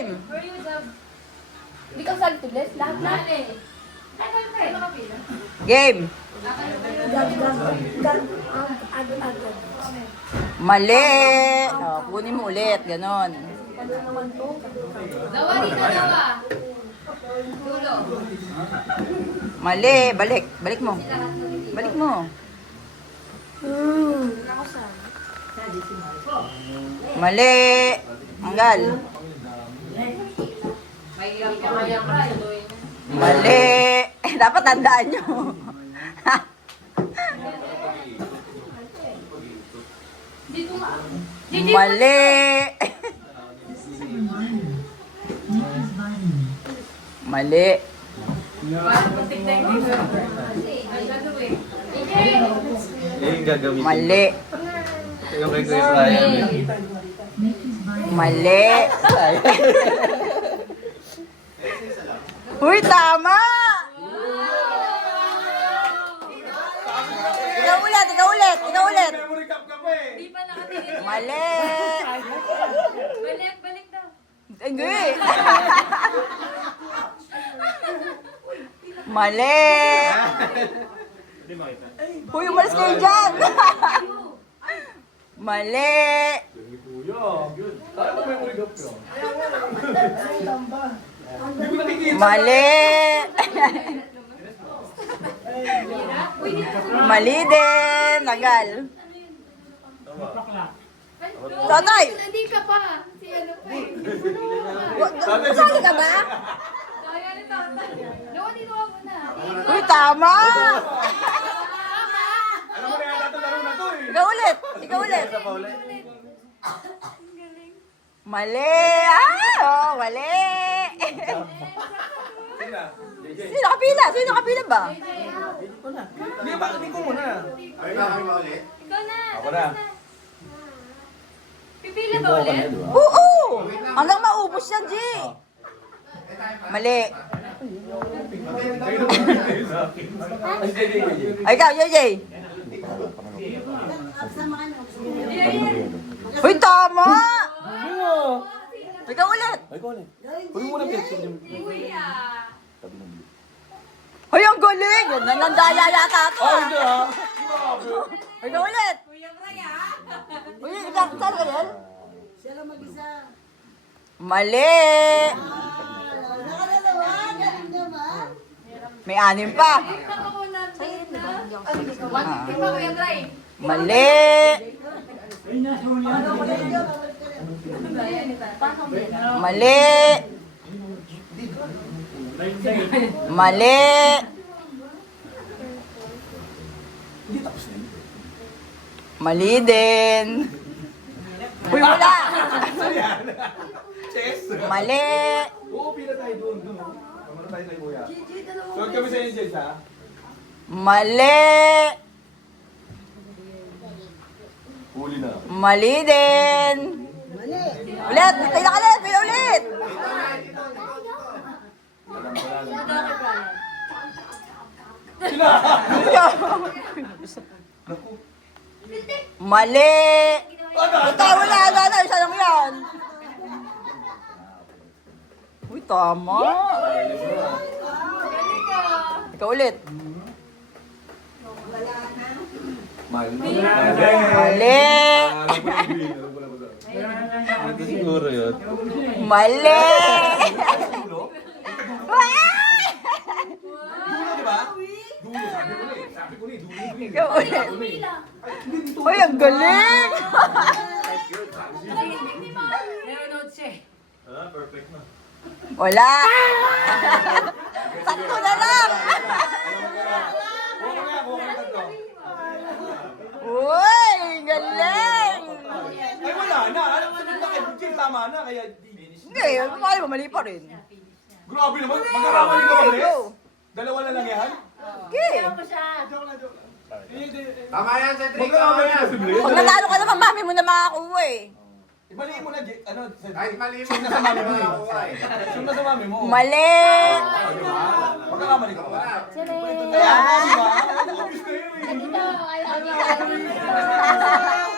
Game! Where you job? Hindi ka salit ulit. Lahat. Game! Mali! O, kunin mo ulit. Ganon. Dawa dito, dawa. Dulo. Mali. Balik. Balik mo. Balik mo. Mali. Anggal. Mali. Dapat tandaan nyo. Mali. Mali. Yung gagamitin. Mali. Yung kay Kuya Brian. Mali. Uy, tama! Ikaw ulit, ikaw ulit, ikaw ulit. Memory cap ka pa eh. Di pa nakatingin. Mali. Balik, balik daw. Hindi. Mali. Uy, umalis kayo dyan. Mali. Kuya. Tayo mo memory cap ka. Hindi ko nakikita. Mali. Mali din. Tagal. Tatay. Hindi ka pa. Si ano pa eh. Saan ka ba? Kaya ni tatay. Dawa dito ako na. Uy, tama. Alam mo na yata ito laro na to eh. Ikaw ulit. Ikaw ulit. Isa pa ulit. Mali. Oh, mali. Sige na. JJ. Sino kapila? Sino kapila ba? Hindi ba? Hindi ko muna. Ay, kami ba ulit? Ikaw na. Ako na. Pipila ba ulit? Oo. Hanggang maubos yan, G. Mali. Ay, ikaw, JJ. Uy, tama. Ikaw ulit. Ay, ko ulit. Huwag mo muna pinsin yung... Kuya. Ay, ang galing. Nandaya yata ito. Oh, hindi ah. Ikaw ulit. Kuya Bray Uy, ikaw, saan ka yan? Mali. May anim pa. Ako na. Di ba Kuya Bray? Mali. Mali. Mali. Mali din. Uy, wala. Chess. Mali. Oo, pila tayo doon. Kamara tayo tayo, kuya. Suot kami sa Angels, ha? Mali. Huli na. Mali din. Ulit. Kailan ulit. Kailan ulit. Mali. Ito, wala. Wala. Isa lang yan. Uy, tama. Ikaw ulit. Mali. Mali. Ito siguro yun. Mali. Dulo, di ba? Dulo, sabi ko na eh. Dulo, dulo. Ikaw ulit. Uy, ang galing. Perfect na. Wala. Sakto na lang. Buka nga, buka nga tatlo. Uy, galing. Ay, wala na. Alam mo, sabi na kay Butchil, tama na. Kaya finish. Hindi, mali ba? Mali pa rin. Grabe naman. Magkakamali ka ba, Bless? Dalawa na lang yan? Okay. Joke lang, joke lang. Tama yan, Cedric. Magkakamali ka si Bless? Pag natalo ka naman, mami mo na makakuha eh. Ibaliin mo na, ano, Kahit mali mo. Sino sa mami mo? Nakakuha eh. Sino na sa mami mo? Mali. Magkakamali ka ba? Charing. Kaya, di ba? Obvious na yun eh. Ito, I love you.